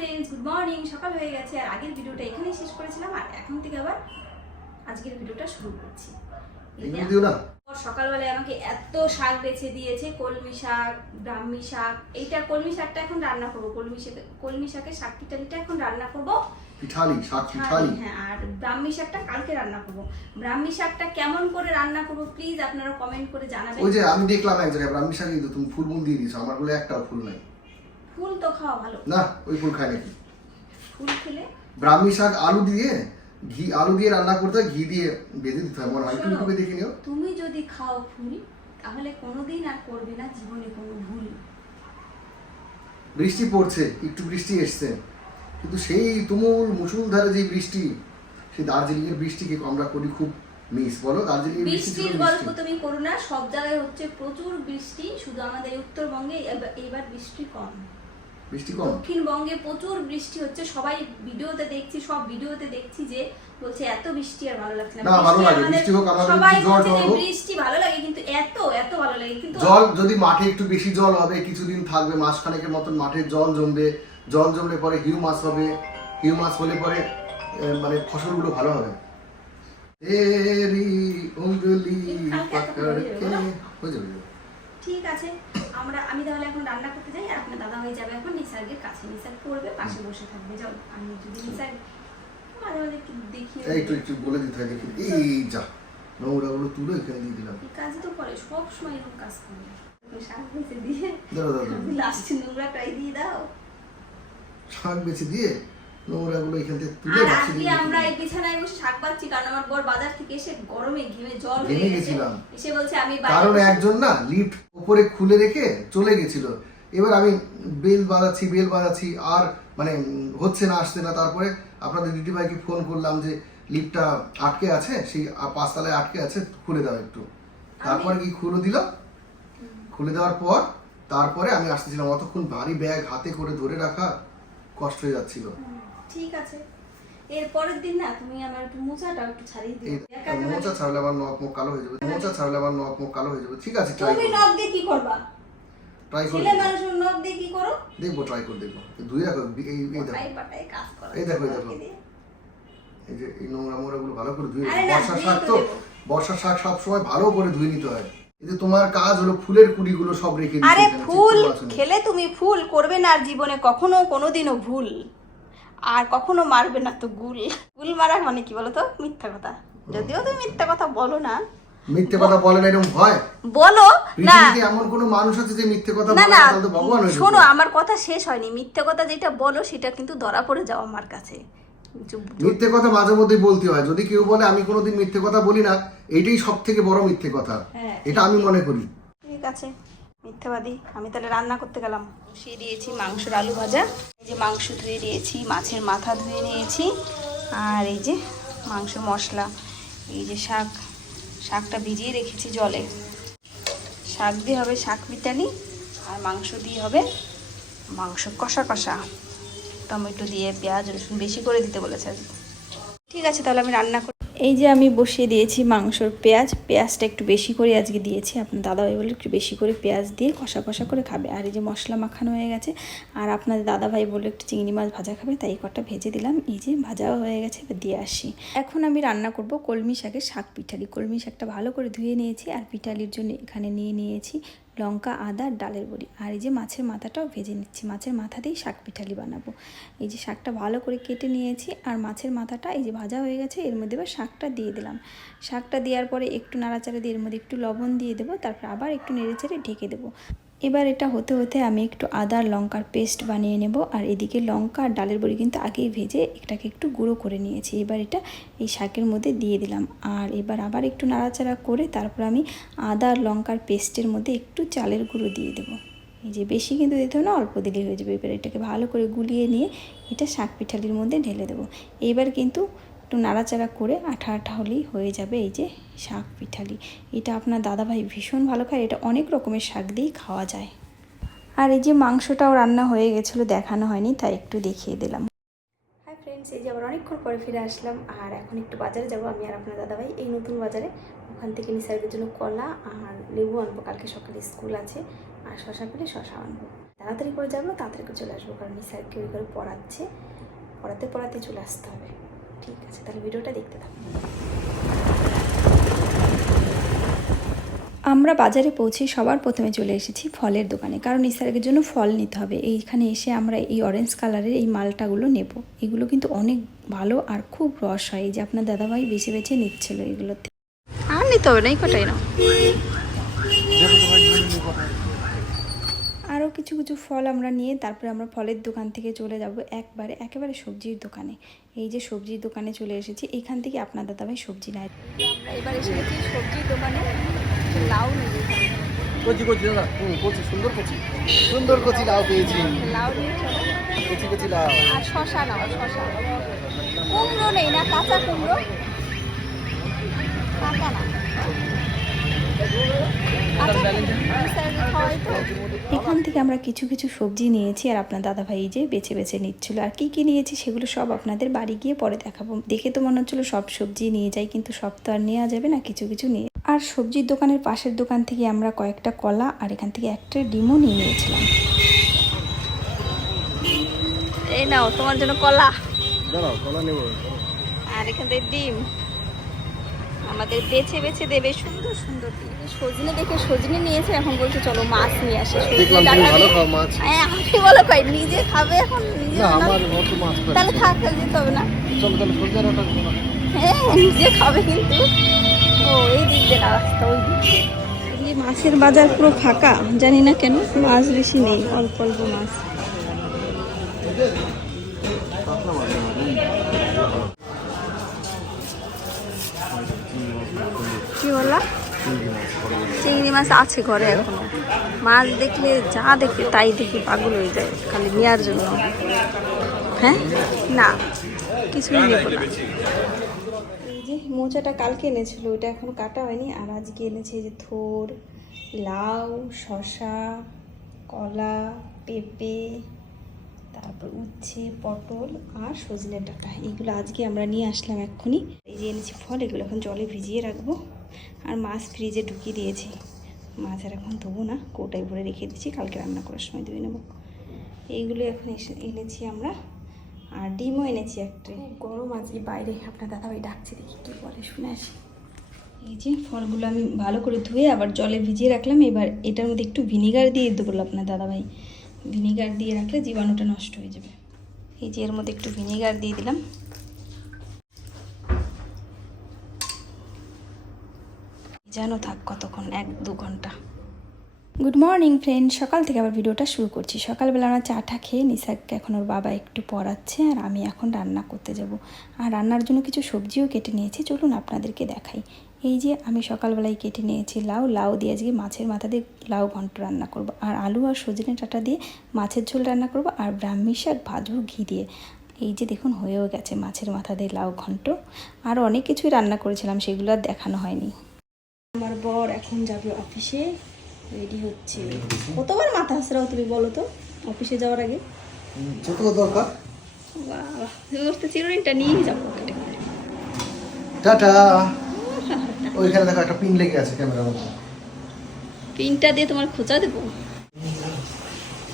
Friends good morning সকাল হয়ে গেছে আর আগের ভিডিওটা এখানেই শেষ করেছিলাম আর এখন থেকে আবার আজকের ভিডিওটা শুরু করছি। সকালবেলায় আমাকে এত শাক বেছে দিয়েছে কলমি শাক ব্রাহ্মী শাক এইটা কলমি শাকটা এখন রান্না করব কলমি শাক কলমি শাকের শাক পিঠালিটা এখন রান্না করব। পিঠালি শাক পিঠালি হ্যাঁ, আর ব্রাহ্মী শাকটা কালকে রান্না করব। ব্রাহ্মী শাকটা কেমন করে রান্না করব প্লিজ আপনারা কমেন্ট করে জানাবেন। ওই যে আমি দেখলাম এক জায়গায় ব্রাহ্মী শাক কিন্তু তুমি ফুল দিয়ে দিয়েছ আমার বলে একটাও ফুল নাই। ফুল তো খাওয়া ভালো। না ওই ফুল খায় নাকি ফুল খেলে? ব্রাহ্মী শাক আলু দিয়ে ঘি আলু দিয়ে রান্না করতে হয় ঘি দিয়ে বেঁধে দিতে হয়। মনে হয় ইউটিউবে দেখে নিও। তুমি যদি খাও ফুল তাহলে কোনোদিন আর করবে না জীবনে কোনো ভুল। বৃষ্টি পড়ছে একটু বৃষ্টি এসছে। কিন্তু সেই তুমুল মুসুলধারে যে বৃষ্টি সেই দার্জিলিং এর বৃষ্টিকে আমরা করি খুব মিস বলো দার্জিলিং বৃষ্টির গল্প তুমি করো না সব জায়গায় হচ্ছে প্রচুর বৃষ্টি শুধু আমাদের উত্তরবঙ্গে এবার বৃষ্টি কম। বৃষ্টি কম? দক্ষিণবঙ্গে প্রচুর বৃষ্টি হচ্ছে সবাই ভিডিওতে দেখছি সব ভিডিওতে দেখছি যে বলছে এত বৃষ্টি আর ভালো লাগছে না। ভালো লাগে, বৃষ্টি হোক, আমাদের সবাই বলছে যে বৃষ্টি ভালো লাগে কিন্তু এত এত ভালো লাগে কিন্তু জল যদি মাঠে একটু বেশি জল হবে কিছুদিন থাকবে মাসখানেকের মতন মাঠে জল জমবে জল জমলে পরে হিউমাস হবে হিউমাস হলে পরে মানে ফসলগুলো ভালো হবে। তেরি উঙ্গলি পকড় কে হয়ে যাবে। ঠিক আছে আমরা আমি তাহলে এখন রান্না করতে যাই আর আপনার দাদা হয়ে যাবে এখন নিসার্গের কাছে। নিসার্গ করবে পাশে বসে থাকবে। যাও আমি যদি নিসার্গ মাঝে মাঝে একটু দেখি একটু একটু বলে দিতে হয় এই যা। নোংরাগুলো তুলে এখানে দিয়ে দিলাম। কাজ তো করে সব সময় এরকম কাজ করে। শাক বেঁচে দিয়ে লাস্টে নোংরাটাই দিয়ে দাও। শাক বেছে দিয়ে নোংরাগুলো এখান থেকে তুলে বাক্সে আজকে আমরা এই বিছানায় বসে শাক পাচ্ছি কারণ আমার বর বাজার থেকে এসে গরমে ঘিমে জল হয়ে গেছে। গেছিলাম। এসে বলছে আমি কারণ একজন না লিফট উপরে খুলে রেখে চলে গেছিল। এবার আমি বেল বাজাচ্ছি বেল বাজাচ্ছি আর মানে হচ্ছে না আসছে না। তারপরে আপনাদের দিদিভাইকে ফোন করলাম যে লিফটটা আটকে আছে সেই পাঁচতলায় আটকে আছে খুলে দাও একটু। তারপরে কি খুলে দিল? খুলে দেওয়ার পর তারপরে আমি আসতেছিলাম। অতক্ষণ ভারী ব্যাগ হাতে করে ধরে রাখা কষ্ট হয়ে যাচ্ছিল। ঠিক আছে। এর পরের দিন না তুমি আমার একটু মোচাটা একটু ছাড়িয়ে দিও। মোচা ছাড়লে আমার নখ মুখ কালো হয়ে যাবে। মোচা ছাড়লে আমার নখ মুখ কালো হয়ে যাবে। ঠিক আছে ট্রাই তুমি নখ দিয়ে কি করবা? ট্রাই করে ছেলে। মানুষের নখ দিয়ে কি করো? দেখব ট্রাই করে দেখব। রাখো এই এই দেখো। পাটাই কাজ করো। এই দেখো, এই দেখো। এই যে এই নোংরা মোংরা গুলো ভালো করে ধুয়ে ধুয়ে শাক তো। বর্ষার শাক সব সময় ভালো করে ধুয়ে নিতে হয়। এই যে তোমার কাজ হলো ফুলের কুড়ি গুলো সব রেখে আরে ফুল খেলে তুমি ফুল করবে না আর জীবনে কখনো কোনোদিনও ভুল। আর কখনো মারবে না তো গুল। গুল মারা মানে কি বলো তো মিথ্যা কথা। যদিও তুমি মিথ্যা কথা বলো না। মিথ্যে কথা বলে না এরকম হয় বলো না। এমন কোনো মানুষ আছে যে মিথ্যে কথা বলে না তো ভগবান শোনো আমার কথা শেষ হয়নি। মিথ্যে কথা যেটা বলো সেটা কিন্তু ধরা পড়ে যাও আমার কাছে। মিথ্যে কথা মাঝে মধ্যে বলতে হয়। যদি কেউ বলে আমি কোনোদিন মিথ্যে কথা বলি না এটাই সব থেকে বড় মিথ্যে কথা। হ্যাঁ। এটা আমি মনে করি। ঠিক আছে। মিথ্যাবাদী, আমি তাহলে রান্না করতে গেলাম। বসিয়ে দিয়েছি মাংসের আলু ভাজা। এই যে মাংস ধুয়ে দিয়েছি, মাছের মাথা ধুয়ে নিয়েছি, আর এই যে মাংস মশলা, এই যে শাক। শাকটা ভিজিয়ে রেখেছি জলে। শাক দিয়ে হবে শাক বিটানি আর মাংস দিয়ে হবে মাংস কষা কষা। টমেটো দিয়ে পেঁয়াজ, রসুন বেশি করে দিতে বলেছে। ঠিক আছে, তাহলে আমি রান্না করি এই যে আমি বসিয়ে দিয়েছি মাংসর পেঁয়াজ, পেঁয়াজটা একটু বেশি করে আজকে দিয়েছি। আপনার দাদাভাই বলে একটু বেশি করে পেঁয়াজ দিয়ে কষা কষা করে খাবে। আর এই যে মশলা মাখানো হয়ে গেছে, আর আপনাদের দাদাভাই বলে একটু চিংড়ি মাছ ভাজা খাবে, তাই কটা ভেজে দিলাম। এই যে ভাজাও হয়ে গেছে, এবার দিয়ে আসি। এখন আমি রান্না করব কলমি শাকের শাক পিঠালি। কলমি শাকটা ভালো করে ধুয়ে নিয়েছি, আর পিঠালির জন্য এখানে নিয়ে নিয়েছি লঙ্কা, আদা, ডালের বড়ি। আর এই যে মাছের মাথাটাও ভেজে নিচ্ছি। মাছের মাথা দিয়েই শাক পিঠালি বানাবো। এই যে শাকটা ভালো করে কেটে নিয়েছি আর মাছের মাথাটা এই যে ভাজা হয়ে গেছে, এর মধ্যে এবার শাকটা দিয়ে দিলাম। শাকটা দেওয়ার পরে একটু নাড়াচাড়া দিয়ে এর মধ্যে একটু লবণ দিয়ে দেবো, তারপর আবার একটু নেড়েচেড়ে ঢেকে দেবো। এবার এটা হতে হতে আমি একটু আদা আর লঙ্কার পেস্ট বানিয়ে নেব, আর এদিকে লঙ্কা আর ডালের বড়ি কিন্তু আগেই ভেজে এটাকে একটু গুঁড়ো করে নিয়েছি। এবার এটা এই শাকের মধ্যে দিয়ে দিলাম। আর এবার আবার একটু নাড়াচাড়া করে তারপর আমি আদা লঙ্কার পেস্টের মধ্যে একটু চালের গুঁড়ো দিয়ে দেবো। এই যে বেশি কিন্তু দিতে হবে না, অল্প দিলেই হয়ে যাবে। এবার এটাকে ভালো করে গুলিয়ে নিয়ে এটা শাক পিঠালির মধ্যে ঢেলে দেবো। এইবার কিন্তু একটু নাড়াচাড়া করে আঠা আঠা হলেই হয়ে যাবে এই যে শাক পিঠালি। এটা আপনার দাদাভাই ভীষণ ভালো খায়, এটা অনেক রকমের শাক দিয়েই খাওয়া যায়। আর এই যে মাংসটাও রান্না হয়ে গেছিল, দেখানো হয়নি, তাই একটু দেখিয়ে দিলাম। হাই ফ্রেন্ডস এই যে আবার অনেকক্ষণ পরে ফিরে আসলাম, আর এখন একটু বাজারে যাব আমি আর আপনার দাদাভাই। এই নতুন বাজারে, ওখান থেকে নিসার্গের জন্য কলা আর লেবু আনব, কালকে সকালে স্কুল আছে, আর শশা পেলে শশা আনব। তাড়াতাড়ি করে যাব, তাড়াতাড়ি করে চলে আসব, কারণ নিসারকে ওই করে পড়াচ্ছে, পড়াতে পড়াতে চলে আসতে হবে। ঠিক আছে তাহলে ভিডিওটা দেখতে থাকো। আমরা বাজারে পৌঁছে সবার প্রথমে চলে এসেছি ফলের দোকানে কারণ ইসারের জন্য ফল নিতে হবে। এইখানে এসে আমরা এই অরেঞ্জ কালারের এই মালটাগুলো নেব। এগুলো কিন্তু অনেক ভালো আর খুব রস হয়। এই যে আপনার দাদাভাই বেছে বেছে নিচ্ছিল এগুলোতে। আর নিতে হবে না এই কটাই না কিছু কিছু ফল আমরা নিয়ে তারপরে আমরা ফলের দোকান থেকে চলে যাব একবারে একেবারে সবজির দোকানে। এই যে সবজির দোকানে চলে এসেছি এখান থেকে আপনার দাদাভাই সবজি নেয়। আমরা এবার এসে গেছি সবজির দোকানে লাউ কচি কচি দাদা। কচি সুন্দর কচি। সুন্দর কচি লাউ পেয়েছি। লাউ নিয়ে কচি কচি লাউ। আর শশা নাও শশা। কুমড়ো নেই না কাঁচা কুমড়ো? কাঁচা না। এখান থেকে আমরা কিছু কিছু সবজি নিয়েছি আর আপনার দাদাভাই যে বেছে বেছে নিচ্ছিল। আর কি কি নিয়েছি সেগুলো সব আপনাদের বাড়ি গিয়ে পরে দেখাবো। দেখে তো মনে হচ্ছিল সব সবজি নিয়ে যাই কিন্তু সব তো আর নেওয়া যাবে না কিছু কিছু নিয়ে। আর সবজির দোকানের পাশের দোকান থেকে আমরা কয়েকটা কলা আর এখান থেকে একটা ডিমও নিয়ে নিয়েছিলাম। এই নাও তোমার জন্য কলা। দাঁড়াও কলা নেব। আর এখান থেকে ডিম। আমাদের বেছে বেছে দেবে সুন্দর সুন্দর ডিম। সজনে দেখে সজনে নিয়েছে এখন বলছে চলো মাছ নিয়ে আসে। সজনে দেখলাম তুমি ভালো খাও মাছ। হ্যাঁ, আমি বলো কই নিজে খাবে এখন নিজে না আমার মতো মাছ খাই তাহলে যেতে হবে না। চলো তাহলে হ্যাঁ নিজে খাবে কিন্তু। ও এই দিক দিয়ে রাস্তা ওই দিক এই মাছের বাজার পুরো ফাঁকা জানি না কেন মাছ বেশি নেই অল্প অল্প মাছ। কি বললা? চিংড়ি মাছ আছে ঘরে এখনও। মাছ দেখলে যা দেখি তাই দেখি পাগল হয়ে যায়, খালি নেওয়ার জন্য। হ্যাঁ? না, কিছুই নেব না। যে মোচাটা কালকে এনেছিল, ওটা এখন কাটা হয়নি, আর আজকে এনেছে যে থোর, লাউ শশা কলা, পেঁপে, তারপর উচ্ছে, পটল আর সজনে ডাঁটা। এইগুলো আজকে আমরা নিয়ে আসলাম এক্ষুনি। এই যে এনেছি ফল, এগুলো এখন জলে ভিজিয়ে রাখব। আর মাছ ফ্রিজে ঢুকিয়ে দিয়েছি। মাছ আর এখন ধোবো না কৌটায় ভরে রেখে দিচ্ছি কালকে রান্না করার সময় ধুয়ে নেব। এইগুলো এখন এসে এনেছি আমরা আর ডিমও এনেছি একটা। গরম আজকে বাইরে আপনার দাদাভাই ডাকছে দেখি কী বলে শুনে আসি। এই যে ফলগুলো আমি ভালো করে ধুয়ে আবার জলে ভিজিয়ে রাখলাম এবার এটার মধ্যে একটু ভিনিগার দিয়ে দেবো আপনার দাদাভাই। ভিনিগার দিয়ে রাখলে জীবাণুটা নষ্ট হয়ে যাবে। এই যে এর মধ্যে একটু ভিনিগার দিয়ে দিলাম। যেন থাক কতক্ষণ, এক দু ঘণ্টা। গুড মর্নিং ফ্রেন্ড সকাল থেকে আবার ভিডিওটা শুরু করছি। সকালবেলা আমরা চাটা খেয়ে নিসাককে এখন ওর বাবা একটু পড়াচ্ছে আর আমি এখন রান্না করতে যাব। আর রান্নার জন্য কিছু সবজিও কেটে নিয়েছি। চলুন আপনাদেরকে দেখাই। এই যে আমি সকালবেলায় কেটে নিয়েছি লাউ। লাউ দিয়ে আজকে মাছের মাথা দিয়ে লাউ ঘন্ট রান্না করব। আর আলু আর সজনে ডাঁটা দিয়ে মাছের ঝোল রান্না করব আর ব্রাহ্মী শাক, ভাজবো ঘি দিয়ে। এই যে দেখুন, হয়েও গেছে মাছের মাথা দিয়ে লাউ ঘন্ট। আর অনেক কিছুই রান্না করেছিলাম, সেগুলো আর দেখানো হয়নি। আমার বর এখন যাবে অফিসে রেডি হচ্ছে। কতবার মাথা হাসরাও তুমি বলো তো অফিসে যাওয়ার আগে? দরকার। বাহ তো চিরুনিটা নিয়ে যাব। পকেটে টাটা। ওইখানে দেখো একটা পিন লেগে আছে ক্যামেরার মধ্যে। পিনটা দিয়ে তোমার খোঁচা দেবো?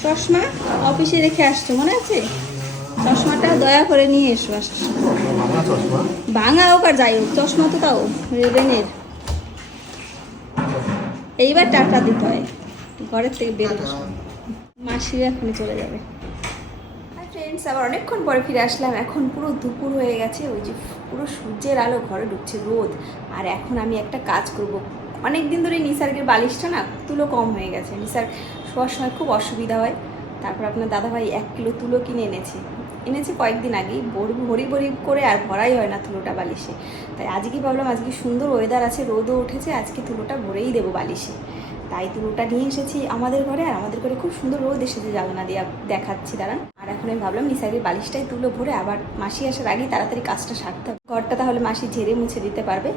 চশমা অফিসে রেখে আসছো মনে আছে? চশমাটা দয়া করে নিয়ে এসো ভাঙা হোক আর যাই হোক চশমা তো তাও রেবেনের। এইবার টাটা দিতে হয়। ঘরের থেকে সময়। মাসি এখনই চলে যাবে। ফ্রেন্ডস আবার অনেকক্ষণ পরে ফিরে আসলাম। এখন পুরো দুপুর হয়ে গেছে। ওই যে পুরো সূর্যের আলো ঘরে ঢুকছে রোদ। আর এখন আমি একটা কাজ করব। অনেক দিন ধরে নিসার্গের বালিশটা না তুলো কম হয়ে গেছে। নিসার শোয়ার সময় খুব অসুবিধা হয়। তারপর আপনার দাদাভাই এক কিলো তুলো কিনে এনেছে। এনেছে কয়েকদিন আগেই। ভরি ভরি ভরি করে আর ভরাই হয় না তুলোটা বালিশে। তাই আজকে ভাবলাম, আজকে সুন্দর ওয়েদার আছে, রোদও উঠেছে, আজকে তুলোটা ভরেই দেবো বালিশে। তাই তুলোটা নিয়ে এসেছি আমাদের ঘরে, আর আমাদের ঘরে খুব সুন্দর রোদ এসেছে জ্বালানা দিয়ে দেখাচ্ছি, দাঁড়ান। আর এখন আমি ভাবলাম নিসাইয়ের বালিশটাই তুলো ভরে আবার মাসি আসার আগেই তাড়াতাড়ি কাজটা সারতে হবে। ঘরটা তাহলে মাসি ঝেড়ে মুছে দিতে পারবে।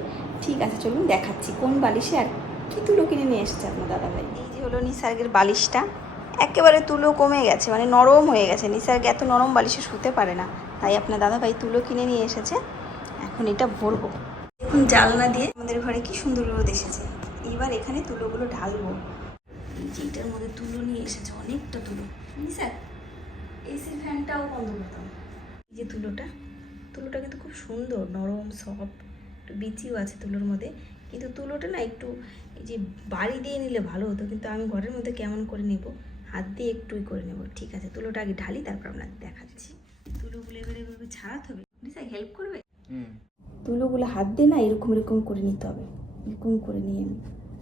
ঠিক আছে, চলুন দেখাচ্ছি কোন বালিশে আর কি তুলো কিনে নিয়ে এসেছে আপনার দাদাভাই। এই যে হলো নিসার্গের বালিশটা। একেবারে তুলো কমে গেছে মানে নরম হয়ে গেছে। নিসার্গ এত নরম বালিশে শুতে পারে না, তাই আপনার দাদাভাই তুলো কিনে নিয়ে এসেছে। এখন এটা ভরবো। দেখুন জালনা দিয়ে আমাদের ঘরে কি সুন্দর রোদ এসেছে। এবার এখানে তুলোগুলো ঢালবো। এই যে এটার মধ্যে তুলো নিয়ে এসেছে, অনেকটা তুলো। স্যার এসির ফ্যানটাও বন্ধ করতাম এই যে তুলোটা তুলোটা কিন্তু খুব সুন্দর, নরম সফট একটু বিচিও আছে তুলোর মধ্যে। কিন্তু তুলোটা না একটু এই যে বাড়ি দিয়ে নিলে ভালো হতো, কিন্তু আমি ঘরের মধ্যে কেমন করে নেব? হাত দিয়ে একটুই করে নেব। ঠিক আছে তুলোটা আগে ঢালি তারপর আপনাকে দেখাচ্ছি। তুলোগুলো এবারে এভাবে ছাড়াতে হবে। স্যার হেল্প করবে? তুলোগুলো হাত দিয়ে না এরকম এরকম করে নিতে হবে। এরকম করে নিয়ে আমি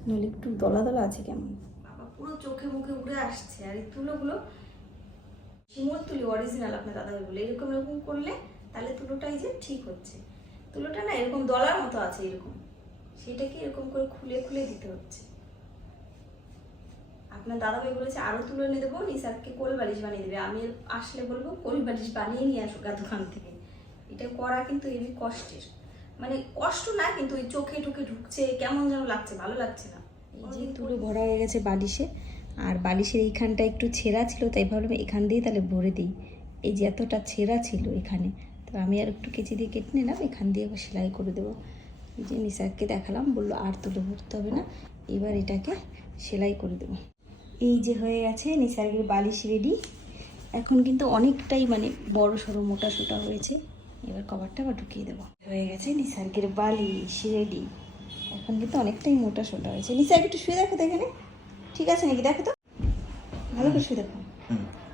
নইলে একটু দলা দলা আছে কেমন? বাবা পুরো চোখে মুখে উড়ে আসছে। আর এই তুলোগুলো শিমুর তুলি অরিজিনাল আপনার দাদা বলে এরকম এরকম করলে তাহলে তুলোটা এই যে ঠিক হচ্ছে। তুলোটা না এরকম দলার মতো আছে এরকম। সেটাকে এরকম করে খুলে খুলে দিতে হচ্ছে। আপনার দাদাভাই বলেছে আরও তুলে এনে দেবো নিসারকে কোল বালিশ বানিয়ে দেবে। আমি আসলে বলব কোল বালিশ বানিয়ে নিয়ে আসুক দোকান থেকে। এটা করা কিন্তু হেবি কষ্টের। মানে কষ্ট না কিন্তু ওই চোখে টুকে ঢুকছে কেমন যেন লাগছে ভালো লাগছে না। এই যে তুলো ভরা হয়ে গেছে বালিশে আর বালিশের এইখানটা একটু ছেঁড়া ছিল তাই ভাবলাম এখান দিয়ে তাহলে ভরে দিই। এই যে এতটা ছেঁড়া ছিল এখানে তো আমি আর একটু কেচি দিয়ে কেটে নিলাম এখান দিয়ে আবার সেলাই করে দেবো। এই যে নিসারকে দেখালাম বলল আর তুলো ভরতে হবে না এবার এটাকে সেলাই করে দেবো। এই যে হয়ে গেছে নিসার্গের বালিশ রেডি এখন কিন্তু অনেকটাই মানে বড় সড়ো মোটা সোটা হয়েছে। এবার কভারটা আবার ঢুকিয়ে দেবো। হয়ে গেছে নিসার্গের বালিশ রেডি এখন কিন্তু অনেকটাই মোটা সোটা হয়েছে। নিসার্গ একটু শুয়ে দেখো তো এখানে। ঠিক আছে নাকি? দেখো তো। ভালো করে শুয়ে দেখো।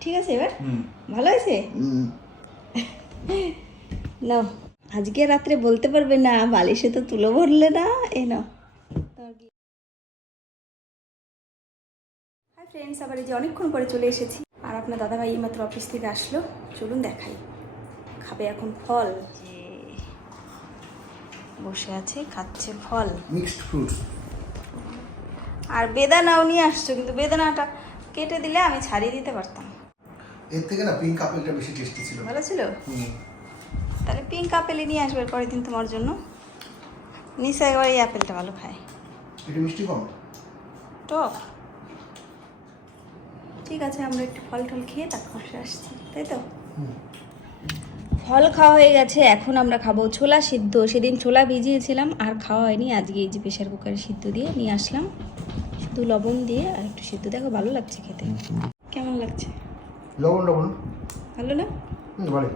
ঠিক আছে এবার? ভালো হয়েছে? নাও। আজকে রাত্রে বলতে পারবে না বালিশে তো তুলো ভরলে না। এ নাও। ফ্রেন্ডস আবার এই যে অনেকক্ষণ পরে চলে এসেছি। আর আপনার দাদাভাই এইমাত্র অফিস থেকে আসলো। চলুন দেখাই। খাবে এখন ফল। যে বসে আছে খাচ্ছে ফল। মিক্সড ফ্রুটস আর বেদানাও নিয়ে আসছো কিন্তু বেদানাটা কেটে দিলে আমি ছাড়িয়ে দিতে পারতাম। এর থেকে না পিঙ্ক আপেলটা বেশি টেস্টি ছিল। ভালো ছিল? তাহলে পিঙ্ক আপেলই নিয়ে আসবে পরের দিন তোমার জন্য। নিশা একবার এই আপেলটা ভালো খায়। এটা মিষ্টি কম? টক। ঠিক আছে আমরা একটু ফল টল খেয়ে তারপর আসছি তাই তো? ফল খাওয়া হয়ে গেছে এখন আমরা খাব ছোলা সিদ্ধ। সেদিন ছোলা ভিজিয়েছিলাম আর খাওয়া হয়নি। আজকে এই যে প্রেশার কুকারে সিদ্ধ দিয়ে নিয়ে আসলাম। শুধু লবণ দিয়ে আর একটু সিদ্ধ। দেখো ভালো লাগছে খেতে। কেমন লাগছে? লবণ লবণ। ভালো না? ভালো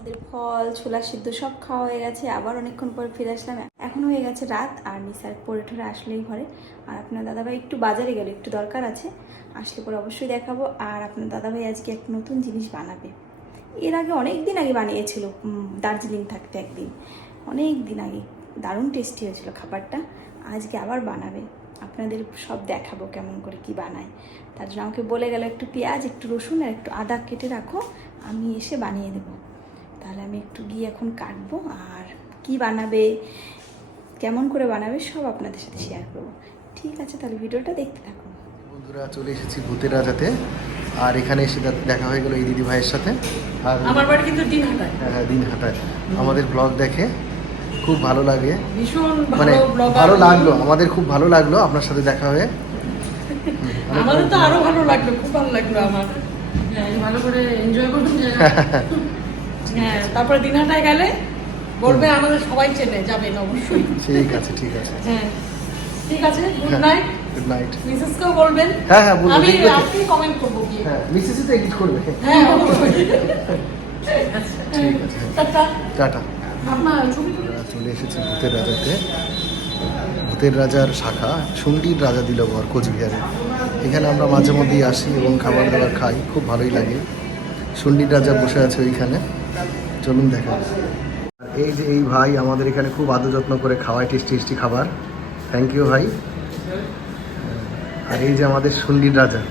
আমাদের ফল, ছোলা সিদ্ধ সব খাওয়া হয়ে গেছে। আবার অনেকক্ষণ পর ফিরে আসলাম। এখন হয়ে গেছে রাত আর নিসার পরে ঠরে আসলেই ঘরে। আর আপনার দাদাভাই একটু বাজারে গেল, একটু দরকার আছে। আসলে পরে অবশ্যই দেখাবো। আর আপনার দাদাভাই আজকে এক নতুন জিনিস বানাবে। এর আগে অনেক দিন আগে বানিয়েছিল দার্জিলিং থাকতে একদিন। অনেক দিন আগে। দারুণ টেস্টি হয়েছিল খাবারটা। আজকে আবার বানাবে। আপনাদের সব দেখাবো কেমন করে কি বানায়। তার জন্য আমাকে বলে গেল, একটু পেঁয়াজ, একটু রসুন আর একটু আদা কেটে রাখো। আমি এসে বানিয়ে দেবো। তাহলে আমি একটু গিয়ে এখন কাটবো আর কি বানাবে কেমন করে বানাবে সব আপনাদের সাথে শেয়ার করব। ঠিক আছে তাহলে ভিডিওটা দেখতে থাকুন। বন্ধুরা চলে এসেছি ভূতের রাজাতে আর এখানে এসে দেখা হয়ে গেল এই দিদি ভাইয়ের সাথে। আর আমার বাড়ি কিন্তু দিন হাটায়। হ্যাঁ, হ্যাঁ, দিন হাঁটায়। আমাদের ব্লগ দেখে খুব ভালো লাগে। ভীষণ মানে ভালো লাগল আমাদের খুব ভালো লাগল আপনার সাথে দেখা হয়ে। আমাদের তো আরও ভালো লাগল খুব ভালো লাগল আমার। হ্যাঁ ভালো করে এনজয় করুন হ্যাঁ তারপরে দিনহাটায় গেলে বলবে আমাদের সবাই চেনে যাবেন অবশ্যই। ঠিক আছে ঠিক আছে। হ্যাঁ ঠিক আছে গুড নাইট গুড নাইট বলবেন। হ্যাঁ, হ্যাঁ, বলব, আমি আপনি কমেন্ট করব গিয়ে। হ্যাঁ তো এডিট করবে। হ্যাঁ অবশ্যই। ঠিক আছে। টাটা। চলে এসেছি ভূতের রাজাতে। ভূতের রাজার শাখা সুন্ডির রাজা দিল ঘর কোচবিহারে। এখানে আমরা মাঝে মধ্যেই আসি এবং খাবার দাবার খাই খুব ভালোই লাগে। সুন্ডির রাজা বসে আছে ওইখানে। চলুন দেখা। এই যে এই ভাই আমাদের এখানে খুব আদর যত্ন করে খাওয়ায়, টেস্টি টেস্টি খাবার। থ্যাংক ইউ ভাই। আর এই যে আমাদের সুন্ডির রাজা।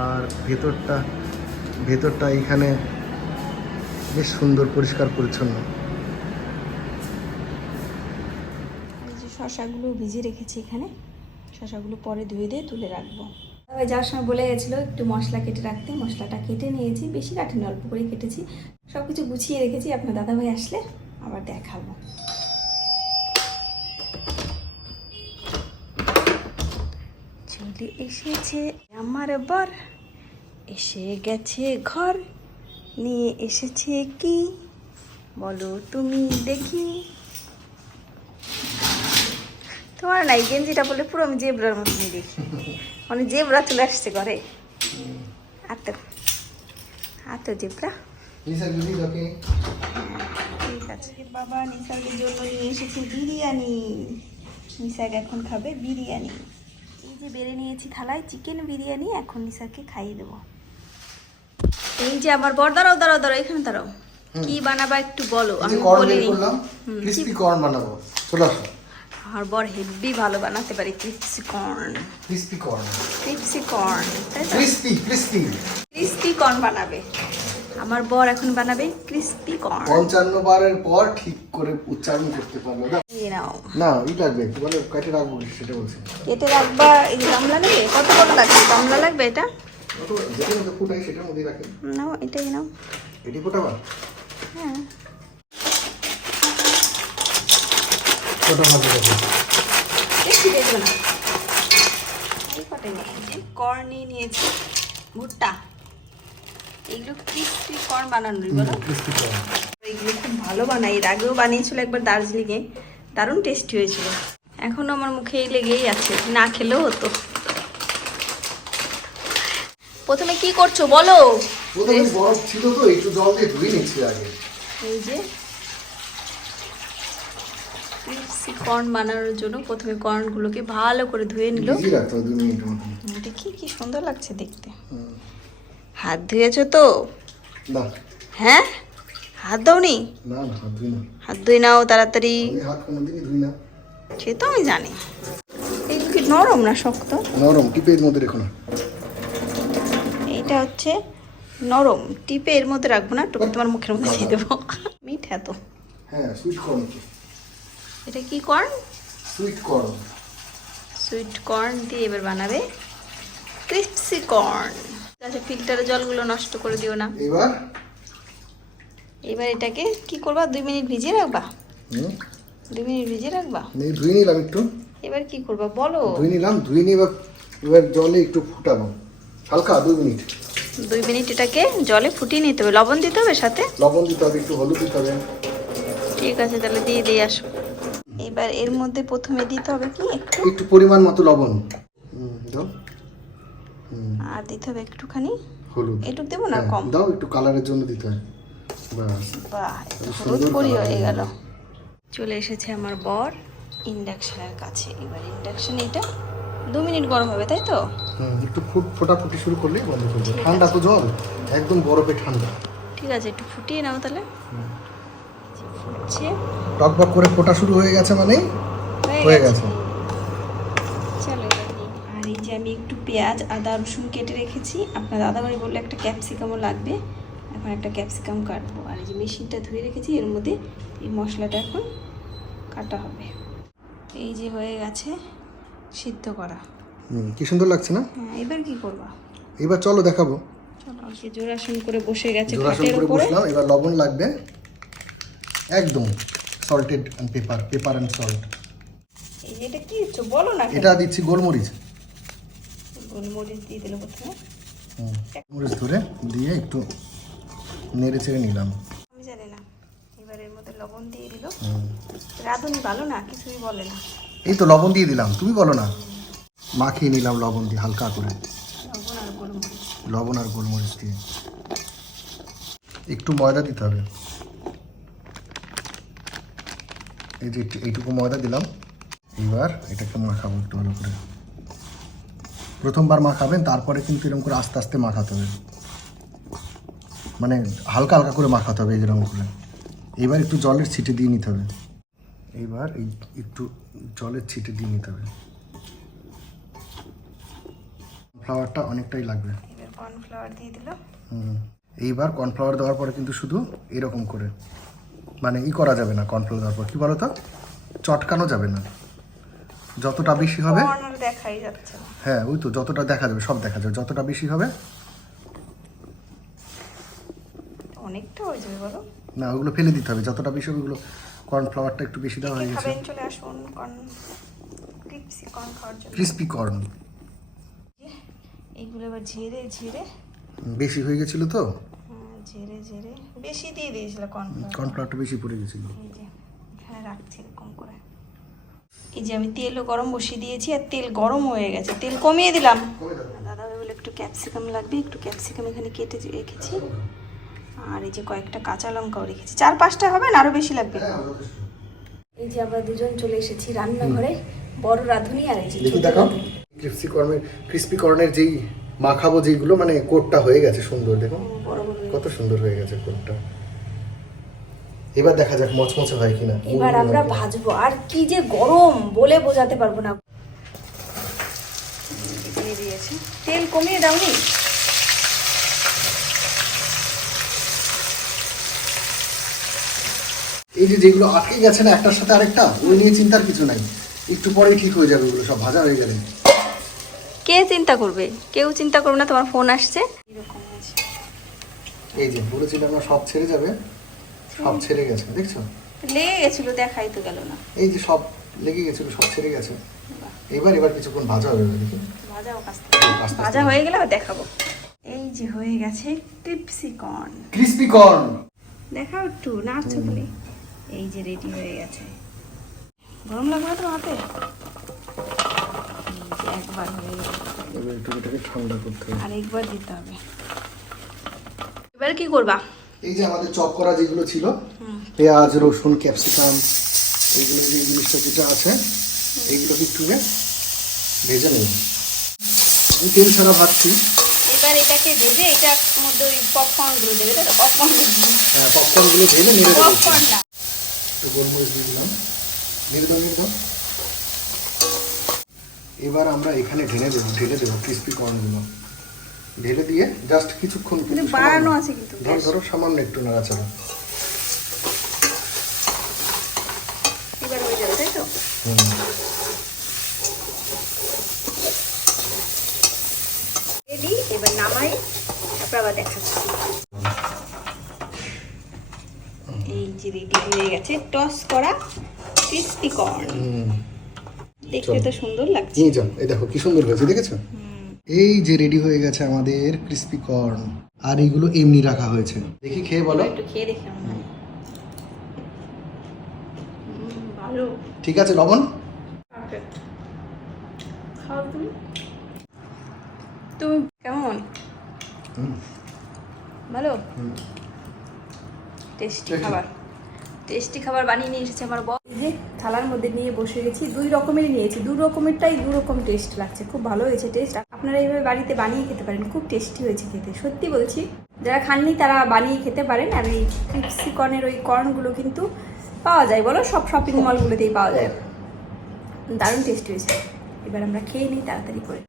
আর ভেতরটা ভেতরটা এইখানে বেশ সুন্দর, পরিষ্কার, পরিচ্ছন্ন। শশাগুলো ভিজিয়ে রেখেছি এখানে। শশাগুলো পরে ধুয়ে দিয়ে তুলে রাখব। তবে যাওয়ার সময় বলে গেছিল, একটু মশলা কেটে রাখতে। মশলাটা কেটে নিয়েছি, বেশি কাটিনি অল্প করে কেটেছি। সব কিছু গুছিয়ে রেখেছি, আপনার দাদাভাই আসলে আবার দেখাবো। চলে এসেছে আমার বর, এসে গেছে ঘর, নিয়ে এসেছে কি? বলো তুমি দেখি। তোমার নাই গেঞ্জিটা বলে পুরো আমি জেবরার মতনই দেখি। মানে জেবরা চলে আসছে ঘরে। আর তো আর তো জেবরা ঠিক আছে। বাবা নিসার্গের জন্য নিয়ে এসেছি বিরিয়ানি। নিসার্গ এখন খাবে বিরিয়ানি। এই যে বেড়ে নিয়েছি থালায় চিকেন বিরিয়ানি এখন নিসারকে খাইয়ে দেবো। এই যে আমার বর দাঁড়াও দাঁড়াও দাঁড়াও এখানে দাঁড়াও। কি বানাবা একটু বলো আমি বলিনি। ক্রিস্পি কর্ন বানাবো। চলে আসো আমার বর হেভি ভালো বানাতে পারি crispy corn. Crispy corn. Crispy corn তাই তো? Crispy crispy. ক্রিস্পি কর্ন বানাবে। আমার বর এখন বানাবে ক্রিস্পি কর্ন। পঞ্চান্ন বারের পর ঠিক করে উচ্চারণ করতে পারল না। নাও। না ই লাগবে বলে কাটে রাখব সেটা বলছি। কেটে রাখবা এই গামলা নেবে কত বড় লাগবে? গামলা লাগবে এটা? যেটার ফুটাই সেটার মধ্যেই রাখে। নাও এটাই নাও। এটি ফোটাবা? হ্যাঁ। ফোটা ভালো রাখে বেশি দেখবে না এই কটাই নিয়েছি। কর্ন নিয়ে নিয়েছি ভুট্টা। এগুলো ক্রিস্পি কর্ন বানানোর বলো। ক্রিস্পি কর্ন এগুলো খুব ভালো বানাই এর আগেও বানিয়েছিল একবার দার্জিলিংয়ে। দারুণ টেস্টি হয়েছিল। এখনও আমার মুখে লেগেই আছে। না খেলেও হতো। প্রথমে কি করছ বলো? প্রথমে বরফ ছিল তো একটু জল দিয়ে ধুয়ে নিচ্ছি আগে। এই যে ক্রিপসি কর্ন বানানোর জন্য প্রথমে কর্নগুলোকে ভালো করে ধুয়ে নিল। দেখি কি সুন্দর লাগছে দেখতে। হাত ধুয়েছো তো? হ্যাঁ? হাত দাওনি? হাত ধুই ধুয়ে নাও তাড়াতাড়ি। সে তো আমি জানি। এইগুলো কি নরম না শক্ত? নরম টিপের মধ্যে রেখো না। এইটা হচ্ছে নরম টিপে এর মধ্যে রাখব না তোমার মুখের মধ্যে দিয়ে দেবো। মিঠা তো। হ্যাঁ সুইট এটা কি corn sweet corn sweet corn দিয়ে এবার বানাবে ক্রিপসি কর্ন আচ্ছা ফিল্টারের জলগুলো নষ্ট করে দিও না। এবার? এবার এটাকে কি করবা? দুই মিনিট ভিজিয়ে রাখবা? দুই মিনিট ভিজিয়ে রাখবা? ধুয়ে নিলাম একটু। এবার কি করবা? বলো। ধুয়ে নিলাম ধুয়ে নিয়ে এবার এবার জলে একটু ফুটাবো। হালকা দুই মিনিট। দুই মিনিট এটাকে জলে ফুটিয়ে নিতে হবে। লবণ দিতে হবে সাথে? লবণ দিতে হবে একটু হলুদ দিতে হবে। ঠিক আছে তাহলে দিয়ে দিয়ে আসো। এবার এর মধ্যে প্রথমে দিতে হবে কি একটু? একটু পরিমাণ মতো লবণ। হুম, দাও। আর দিতে হবে একটুখানি। হলুদ। এটুক দেবো না হ্যাঁ, কম? দাও একটু কালারের জন্য দিতে হয়। বাহ হলুদ পরি হয়ে গেল। চলে এসেছে আমার বর ইন্ডাকশনের কাছে। এবার ইন্ডাকশন এটা দু মিনিট গরম হবে তাই তো? হুম একটু ফুট ফোটাফুটি শুরু করলেই বন্ধ করবে ঠান্ডা তো জল একদম বরফে ঠান্ডা। ঠিক আছে একটু ফুটিয়ে নাও তাহলে। ফুটছে টকবক করে ফোটা শুরু হয়ে গেছে মানে হয়ে গেছে। চলো আর এই যে আমি একটু পেঁয়াজ আদা রসুন কেটে রেখেছি। আপনার দাদাবাড়ি বললে একটা ক্যাপসিকামও লাগবে। এখন একটা ক্যাপসিকাম কাটবো। আর এই যে মেশিনটা ধুয়ে রেখেছি এর মধ্যে এই মশলাটা এখন কাটা হবে। এই যে হয়ে গেছে সিদ্ধ করা। হুম, কি সুন্দর লাগছে না? হ্যাঁ এবার কি করবা? এবার চলো দেখাবো। চলো আজকে জোড়াসন করে বসে গেছে জোড়াসন করে উপরে। বসলাম এবার লবণ লাগবে। একদম salted and pepper pepper and salt এই যে এটা কি হচ্ছে? বলো না এটা দিচ্ছি গোলমরিচ। গোলমরিচ দিয়ে দিল প্রথমে। হুম, মরিচ ধরে দিয়ে একটু নেড়ে চেড়ে নিলাম। আমি জানি না। এবার এর মধ্যে লবণ দিয়ে দিল। রাঁধুনি ভালো না কিছুই বলে না। এই তো লবণ দিয়ে দিলাম তুমি বলো না। মাখিয়ে নিলাম লবণ দিয়ে হালকা করে। গোলমরিচ। লবণ আর গোলমরিচ দিয়ে। একটু ময়দা দিতে হবে। এই যে এইটুকু ময়দা দিলাম। এবার এটাকে মাখাবো একটু ভালো করে। প্রথমবার মাখাবেন তারপরে কিন্তু এরকম করে আস্তে আস্তে মাখাতে হবে। মানে হালকা হালকা করে মাখাতে হবে এরকম করে। এবার একটু জলের ছিটে দিয়ে নিতে হবে। এইবার এই একটু জলের ছিটে দিয়ে নিতে হবে। ফ্লাওয়ারটা অনেকটাই লাগবে। কর্নফ্লাওয়ার দিয়ে দিল হুম। এইবার কর্নফ্লাওয়ার দেওয়ার পরে কিন্তু শুধু এরকম করে। মানে ই করা যাবে না কর্নফ্লাওয়ার দেওয়ার পর। কী বলো তো চটকানো যাবে না। যতটা বেশি হবে দেখাই যাচ্ছে হ্যাঁ ওই তো যতটা দেখা যাবে সব দেখা যাবে। যতটা বেশি হবে অনেকটা হয়ে যাবে বলো। না ওগুলো ফেলে দিতে হবে। যতটা বেশি হবে ওগুলো কর্নফ্লাওয়ারটা একটু বেশি দেওয়া হয়ে গেছে। চলে আসুন কর্ন ক্রিপসি কর্ন খাওয়ার জন্য। ক্রিস্পি কর্ন এইগুলো এবার ঝেড়ে ঝেড়ে। বেশি হয়ে গেছিল তো? ঝেড়ে ঝেড়ে বেশি দিয়ে দিয়েছিল কর্নফ্লাওয়ার কর্নফ্লাওয়ারটা বেশি পড়ে গেছিল। এই যে এখানে রাখছি এরকম করে। এই যে আমি তেলও গরম বসিয়ে দিয়েছি আর তেল গরম হয়ে গেছে। তেল কমিয়ে দিলাম। কমে। দাদা বলে একটু ক্যাপসিকাম লাগবে একটু ক্যাপসিকাম এখানে কেটে রেখেছি। আর এই যে কয়েকটা কাঁচা লঙ্কাও রেখেছি। চার পাঁচটা হবে না আরও বেশি লাগবে। হ্যাঁ, এই যে আমরা দুজন চলে এসেছি রান্নাঘরে বড় রাঁধুনি আর এই যে দেখি। ক্রিস্পি কর্নের ক্রিস্পি কর্নের যেই মাখাবো যেইগুলো মানে কোটটা হয়ে গেছে সুন্দর দেখো বড় কত সুন্দর হয়ে গেছে কোটটা এবার দেখা যাক মচমচে হয় কিনা। এবার আমরা ভাজবো। আর কি যে গরম বলে বোঝাতে পারব না। দিয়ে দিয়েছে। তেল কমিয়ে দাওনি এই যে যেগুলো আটকে গেছে না একটার সাথে আরেকটা ওই নিয়ে চিন্তার কিছু নাই। একটু পরেই ঠিক হয়ে যাবে ওগুলো সব ভাজা হয়ে গেলে কে চিন্তা করবে? কেউ চিন্তা করবে না তোমার ফোন আসছে। এরকম হয়েছে এই যে বলেছিলাম না সব ছেড়ে যাবে সব ছেড়ে গেছে দেখছ? লেগে গেছিল দেখাই তো গেল না। এই যে সব লেগে গেছিল সব ছেড়ে গেছে। এবার এবার কিছুক্ষণ ভাজা হবে দেখি। ভাজা হয়ে গেলে দেখাবো। এই যে হয়ে গেছে টিপসিকর্ন ক্রিস্পি কর্ন দেখাও একটু নাচছো বলে। এই যে রেডি হয়ে গেছে। গরম লাগবে তো হাতে? একবার হয়ে গেছে এবার একটু এটাকে ঠান্ডা করতে হবে। আর একবার দিতে হবে। এবার কি করবা? এই যে আমাদের চপ করা যেগুলো ছিল পেঁয়াজ রসুন ক্যাপসিকাম এইগুলো যে জিনিসটা যেটা আছে এইগুলোকে একটু ভেজে নেব। আমি তেল ছাড়া ভাজছি এবার এটাকে ভেজে এটার মধ্যে ওই পপকর্নগুলো দেবে তাই পপকর্ন হ্যাঁ পপকর্নগুলো ভেজে নেড়ে দেবো। একটু। গোলমরিচ দিয়ে দিলাম। নেড়ে দাও নেড়ে দাও এবার আমরা এখানে ঢেলে দেবো ঢেলে দেবো ক্রিস্পি কর্নগুলো ঢেলে দিয়ে জাস্ট কিছুক্ষণ কিন্তু বাড়ানো আছে কিন্তু ধরো। ধরো সামান্য একটু নাড়াচাড়া। এবার হয়ে যাবে তাই তো? রেডি এবার নামাই তারপর আবার দেখাচ্ছি। এই যে রেডি হয়ে গেছে টস করা ক্রিস্পি কর্ন দেখতে তো সুন্দর লাগছে। এই দেখো কি সুন্দর হয়েছে দেখেছ? এই যে রেডি হয়ে গেছে আমাদের ক্রিস্পি কর্ন আর এগুলো এমনি রাখা হয়েছে। দেখি খেয়ে বলো। একটু খেয়ে দেখি ভালো। ঠিক আছে লবণ? খাও তুমি। তুমি কেমন? ভালো। টেস্টি খাবার। টেস্টি খাবার বানিয়ে নিয়ে এসেছে আমার বস যে থালার মধ্যে নিয়ে বসে গেছি। দুই রকমেরই নিয়েছি। দু রকমেরটাই দু রকম টেস্ট লাগছে। খুব ভালো হয়েছে টেস্ট আপনারা এইভাবে বাড়িতে বানিয়ে খেতে পারেন। খুব টেস্টি হয়েছে খেতে। সত্যি বলছি যারা খাননি তারা বানিয়ে খেতে পারেন। আর এই ক্রিপসি কর্নের ওই কর্নগুলো কিন্তু পাওয়া যায়। বলো সব শপিং মলগুলোতেই পাওয়া যায়। দারুণ টেস্টি হয়েছে। এবার আমরা খেয়ে নিই তাড়াতাড়ি করে।